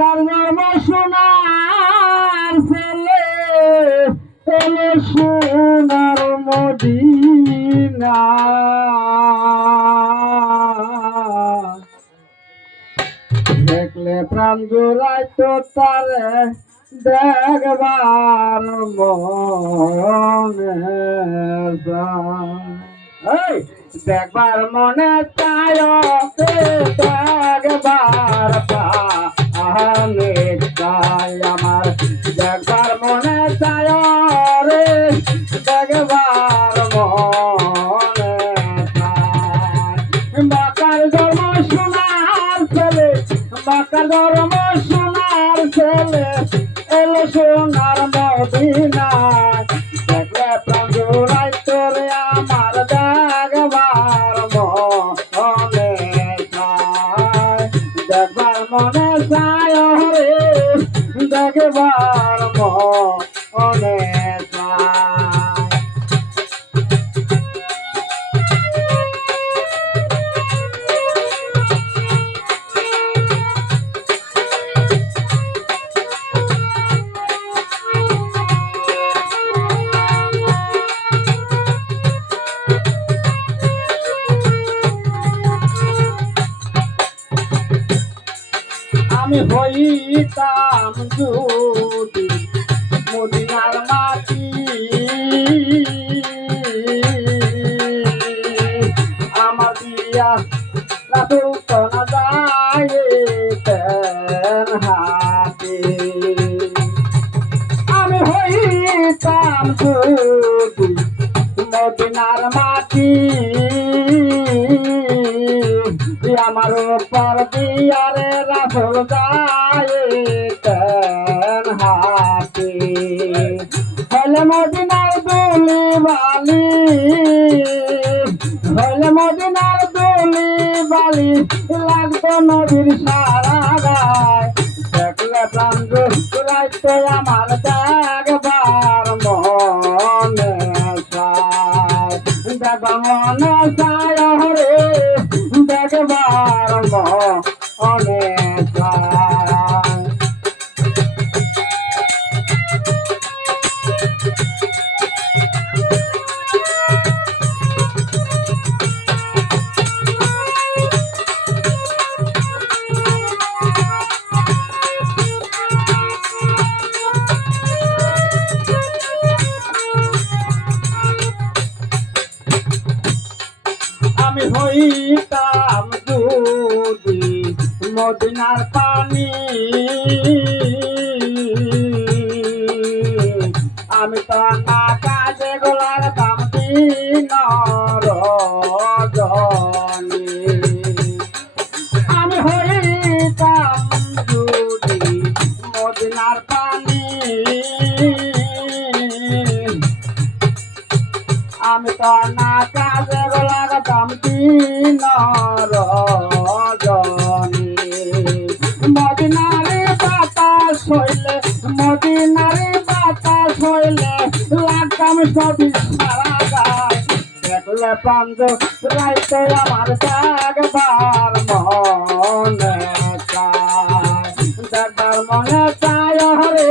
বাঁকার জন্ম সোনার ছেলে এলো সোনার মদিনা দেখলে প্রাণ জোড়াই তো তারে দেখবার মনে যায় দেখবার মনে চায় দেখবার পানে চাই আমার দেখবার মনে চায় রে দেখবার মনে চায় বাঁকার জন্ম সোনার ছেলে বাঁকার জন্ম সোনার ছেলে এলো সোনার মদিনায় দেখলে প্রাণ জোড়াই তোরে আমার দেখবার মনে চায় দেখবার মনে চায় রে দেখবার মনে চায় আমি হইতাম যদি মদিনার মাটি আমার দিয়া রাত না যায় হাতে আমি হইতাম যদি মদিনার মাটি আমার পর দিয়ারে রাসূল যাইতেন হাতে হলে মদিনার দুলি বালি হলে মদিনার দুলি বালি লাগতো নদীর সারা গায় দেখলে প্রাণ জোড়াইতে আমার দেখবার মনে চায় দেখবার মনে চায় রে দেখবার মনে চায় আমি হইতাম যদি মদিনার পানি আমি তো না কাজে গোলার দাম দিন রজনী আমি হইতাম যদি মদিনার পানি আমি তো না কাজে গোলার দাম দিন রজনী মদিনারে বাতাস হইলে মদিনারে বাতাস হইলে লাগতাম সবই সারা গায় দেখলে প্রাণ জোড়াইতে আমার দেখবার মনে চায় দেখবার মনে চায় রে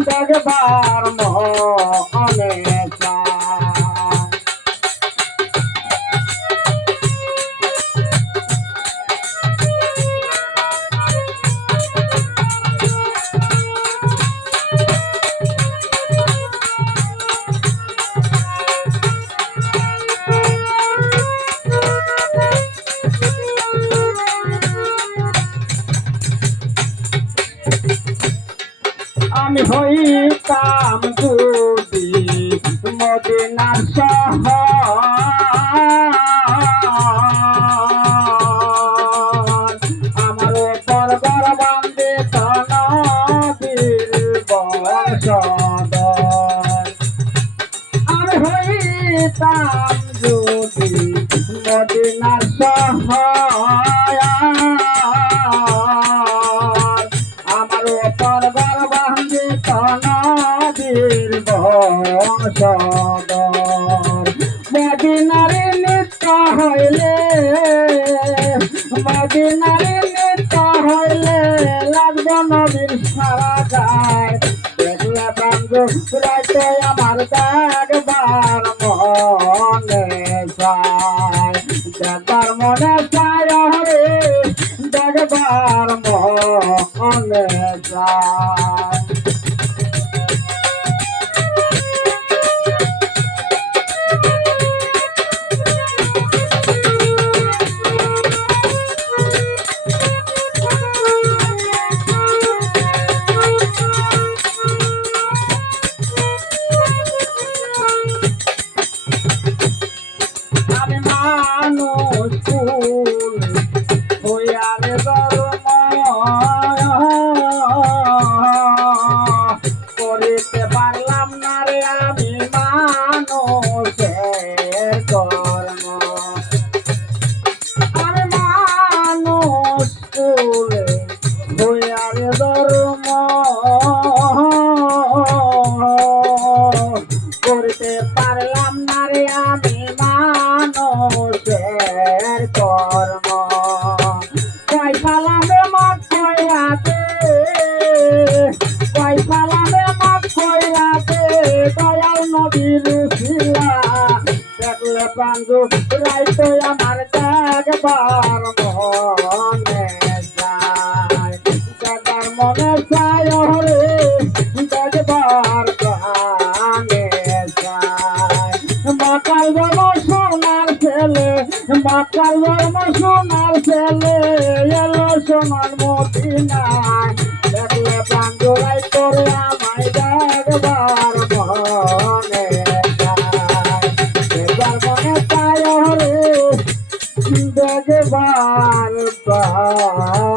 দেখবার মনে চায় আমি হইতাম যদি মদিনার শহর আমার পরবর বান্দে নবীর বংশধর আমি হইতাম যদি মদিনার শহর আমার পরবর বান্দে নবীর বংশধর মদিনারে নিত্য হইলে মদিনারে নিত্য হইলে লাগবে রাইতে আমার দেখবার মনে চায়, দেখবার মনে চায় রে, দেখবার মনে চায়। আমি মানুষ ফুল হইয়ারে ধর্ম করিতে পারলাম না রে আমি মানুষের কর্ম। আমি মানুষ ফুল হইয়ারে ধর্ম করতে পারলাম না রে আমি মানুষের কর্ম। কয়সালামে মাঠ খয়াতে, কয়সালামে মাঠ খয়াতে দয়াল নবীর শিলা দেখলে প্রাণ রাইতে আমার দেখবার মনে চায়, দেখবার মনে চায় রে, দেখবার প্রাণে চায়। মাতাল বড় সোনার ছেলে, মাতাল বড় সোনার ছেলে এলো সোনার মদিনায়, দেখলে প্রাণ জোড়াই করে আমায় দেখবার মনে চায়, দেখবার মনে চায় রে, দেখবার প্রাণ